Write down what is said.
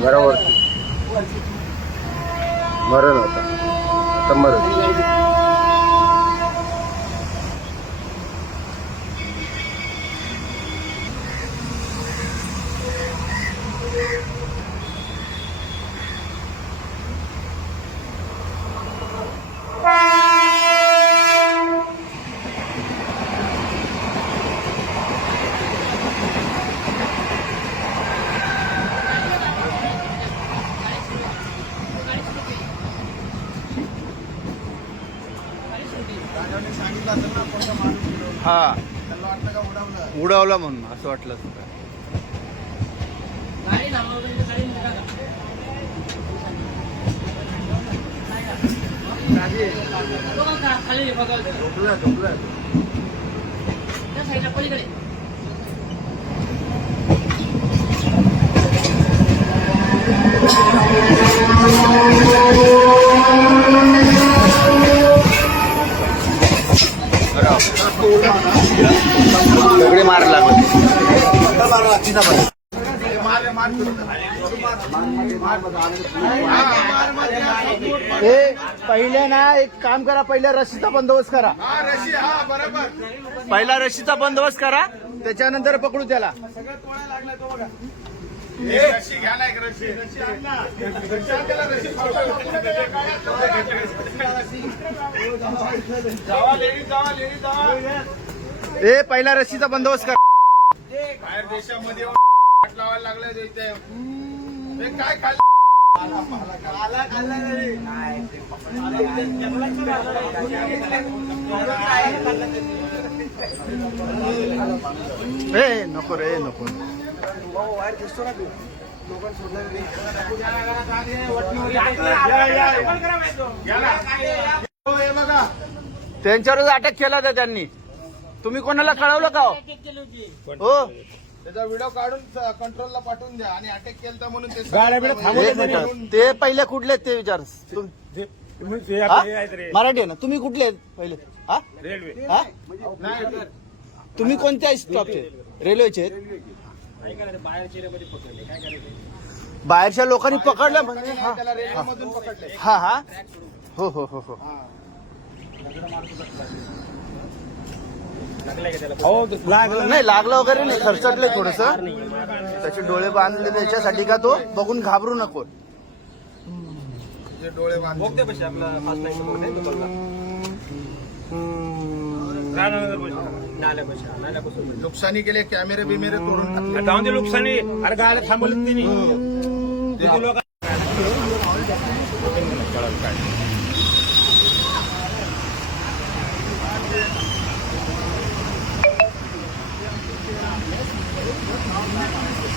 बरोबर मरण होता आता मरण. हा उडवला म्हणून असं वाटलं. सगळे मार लागले. पहिले ना एक काम करा, पहिल्या रशीचा बंदोबस्त करा. पहिला रशीचा बंदोबस्त करा, त्याच्यानंतर पकडू त्याला. ए पहिला रशीचा बंदोबस्त करा. बाहेर देशामध्ये लावायला लागले काय खाल्लं. ए नको रे नको. त्यांच्यावरच अटॅक केला होता त्यांनी. तुम्ही कोणाला कळवलं का? हो त्याचा व्हिडिओ काढून कंट्रोलला पाठवून द्या. आणि अटॅक केला म्हणून ते पहिले कुठले ते विचार. मराठी आहे ना तुम्ही? कुठले आहेत पहिले? हा रेल्वे. हा तुम्ही कोणत्या स्टॉपचे? रेल्वेचे. बाहेरच्या लोकांनी पकडलं म्हणजे रेल्वेमधून पकडले. हा हा हो हो हो हो. नाही लागलं वगैरे नाही, खरचटलंय थोडस. त्याचे डोळे बांधले त्याच्यासाठी का तो बघून घाबरू नको. डोळे नुकसानी केले. कॅमेरे बिमेरे तोडून टाकले. नुकसानी. अरे गाड्या थांबवली तिने.